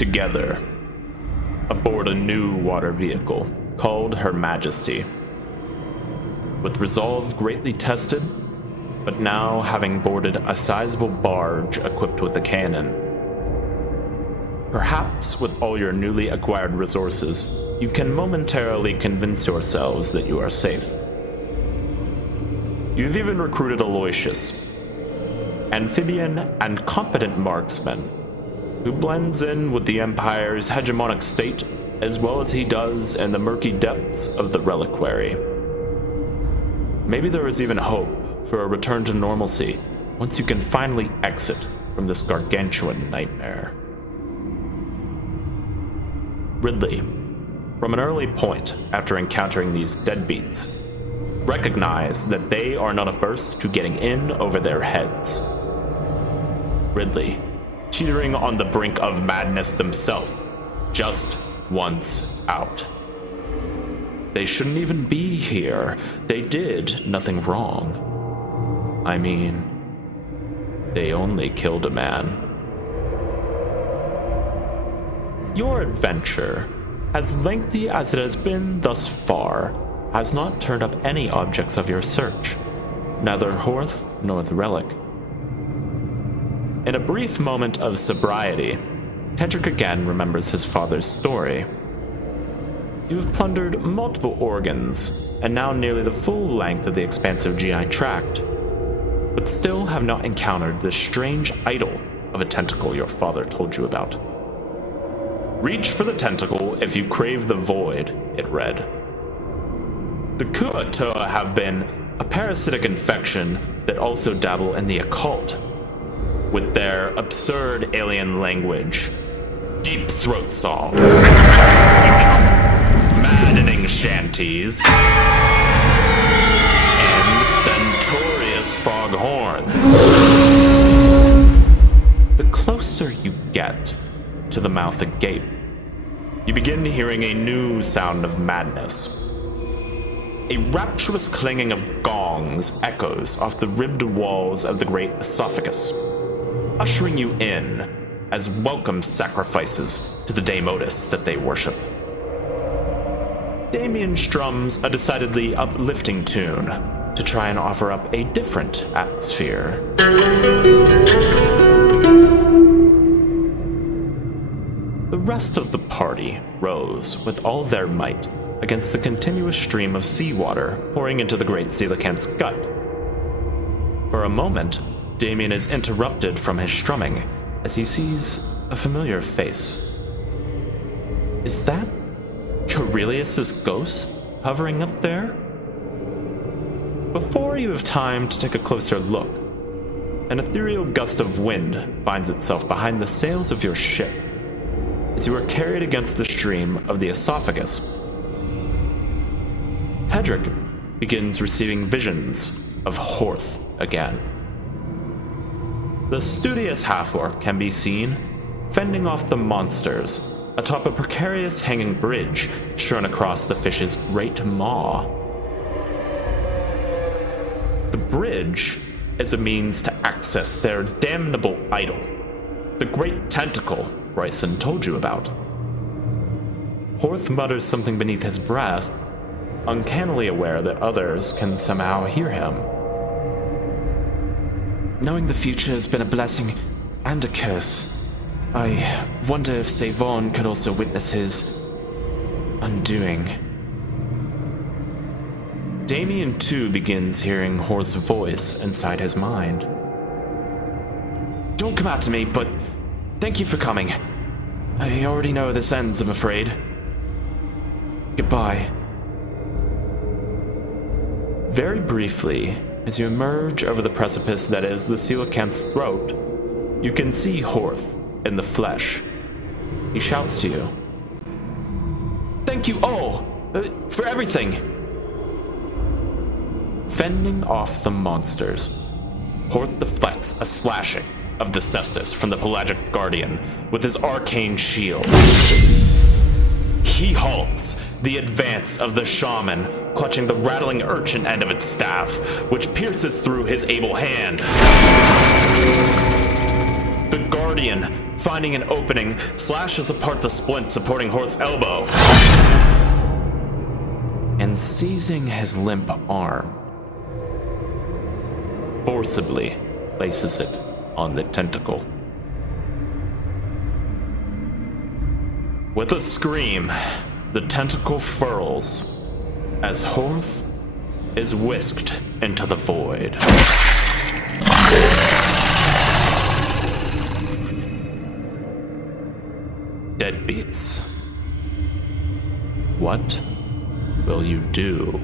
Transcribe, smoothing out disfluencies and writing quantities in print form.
together aboard a new water vehicle called Her Majesty. With resolve greatly tested, but now having boarded a sizable barge equipped with a cannon. Perhaps with all your newly acquired resources, you can momentarily convince yourselves that you are safe. You've even recruited Aloysius, amphibian and competent marksman, who blends in with the Empire's hegemonic state as well as he does in the murky depths of the Reliquary. Maybe there is even hope for a return to normalcy once you can finally exit from this gargantuan nightmare. Ridley, from an early point after encountering these deadbeats, recognized that they are not averse to getting in over their heads. Ridley, teetering on the brink of madness themselves, just once out. They shouldn't even be here. They did nothing wrong. I mean, they only killed a man. Your adventure, as lengthy as it has been thus far, has not turned up any objects of your search, neither Horth nor the relic. In a brief moment of sobriety, Tedric again remembers his father's story. You have plundered multiple organs, and now nearly the full length of the expansive GI tract, but still have not encountered the strange idol of a tentacle your father told you about. Reach for the tentacle if you crave the void, it read. The Kuatoa have been a parasitic infection that also dabble in the occult, with their absurd alien language, deep throat songs, maddening shanties, and stentorious foghorns. The closer you get to the mouth agape, you begin hearing a new sound of madness. A rapturous clanging of gongs echoes off the ribbed walls of the great esophagus, ushering you in as welcome sacrifices to the Daemotus that they worship. Damien strums a decidedly uplifting tune to try and offer up a different atmosphere. The rest of the party rows with all their might against the continuous stream of seawater pouring into the great coelacanth's gut. For a moment, Damien is interrupted from his strumming as he sees a familiar face. Is that Corelius's ghost hovering up there? Before you have time to take a closer look, an ethereal gust of wind finds itself behind the sails of your ship as you are carried against the stream of the esophagus. Tedric begins receiving visions of Horth again. The studious half-orc can be seen fending off the monsters atop a precarious hanging bridge strewn across the fish's great maw. The bridge is a means to access their damnable idol, the great tentacle Bryson told you about. Horth mutters something beneath his breath, uncannily aware that others can somehow hear him. Knowing the future has been a blessing and a curse. I wonder if Savon could also witness his undoing. Damien too begins hearing Horth's voice inside his mind. Don't come out to me, but thank you for coming. I already know this ends, I'm afraid. Goodbye. Very briefly, as you emerge over the precipice that is the coelacanth's throat, you can see Horth in the flesh. He shouts to you. Thank you all for everything. Fending off the monsters, Horth deflects a slashing of the cestus from the pelagic guardian with his arcane shield. He halts the advance of the shaman, clutching the rattling urchin end of its staff, which pierces through his able hand. The guardian, finding an opening, slashes apart the splint supporting Horth's elbow. And seizing his limp arm, forcibly places it on the tentacle. With a scream, the tentacle furls as Horth is whisked into the void. Deadbeats. What will you do?